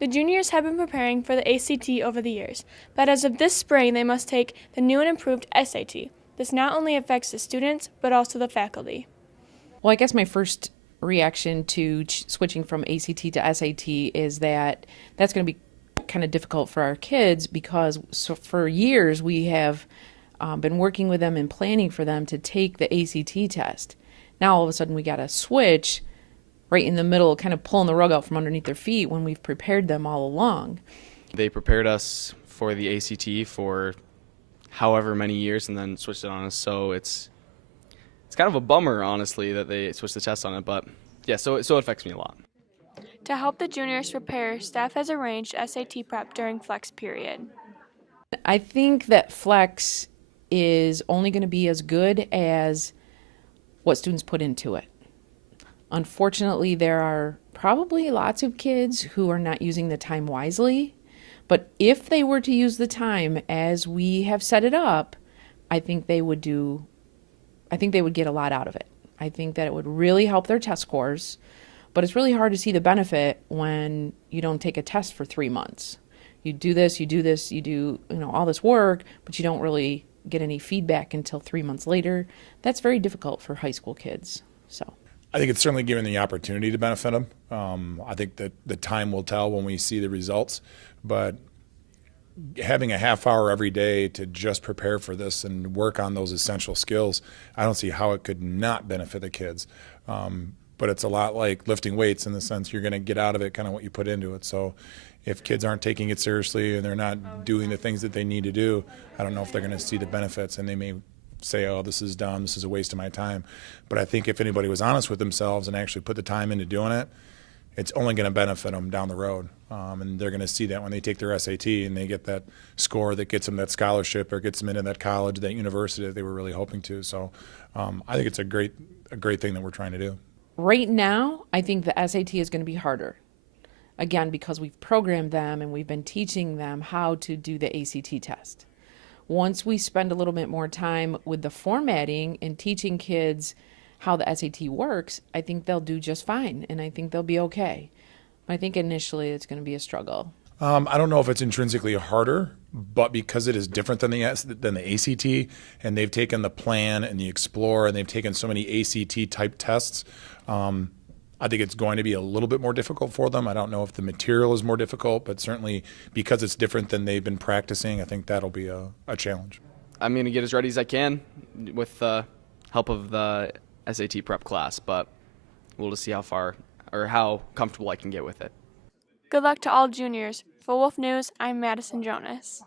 The juniors have been preparing for the ACT over the years, but as of this spring, they must take the new and improved SAT. This not only affects the students, but also the faculty. Well, I guess my first reaction to switching from ACT to SAT is that that's going to be kind of difficult for our kids because for years we have been working with them and planning for them to take the ACT test. Now all of a sudden we got to switch right in the middle, kind of pulling the rug out from underneath their feet when we've prepared them all along. They prepared us for the ACT for however many years and then switched it on us, so it's kind of a bummer, honestly, that they switched the test on it, but yeah, so it affects me a lot. To help the juniors prepare, staff has arranged SAT prep during flex period. I think that flex is only going to be as good as what students put into it. Unfortunately, there are probably lots of kids who are not using the time wisely, but if they were to use the time as we have set it up, I think they would get a lot out of it. I think that it would really help their test scores, but it's really hard to see the benefit when you don't take a test for 3 months. You do all this work, but you don't really get any feedback until 3 months later. That's very difficult for high school kids. So I think it's certainly given the opportunity to benefit them. I think that the time will tell when we see the results, but having a half hour every day to just prepare for this and work on those essential skills, I don't see how it could not benefit the kids. But it's a lot like lifting weights in the sense you're going to get out of it kind of what you put into it. So if kids aren't taking it seriously and they're not doing the things that they need to do, I don't know if they're going to see the benefits, and they may say, oh, this is dumb, this is a waste of my time. But I think if anybody was honest with themselves and actually put the time into doing it, it's only going to benefit them down the road. And they're going to see that when they take their SAT and they get that score that gets them that scholarship or gets them into that college, that university that they were really hoping to. So I think it's a great thing that we're trying to do. right now, I think the SAT is going to be harder. Again, because we've programmed them and we've been teaching them how to do the ACT test. Once we spend a little bit more time with the formatting and teaching kids how the SAT works, I think they'll do just fine, and I think they'll be okay. I think initially it's going to be a struggle. I don't know if it's intrinsically harder, but because it is different than the ACT, and they've taken the Plan and the Explore, and they've taken so many ACT type tests, I think it's going to be a little bit more difficult for them. I don't know if the material is more difficult, but certainly because it's different than they've been practicing, I think that'll be a challenge. I'm going to get as ready as I can with the help of the SAT prep class, but we'll just see how far or how comfortable I can get with it. Good luck to all juniors. For Wolf News, I'm Madisyn Jonas.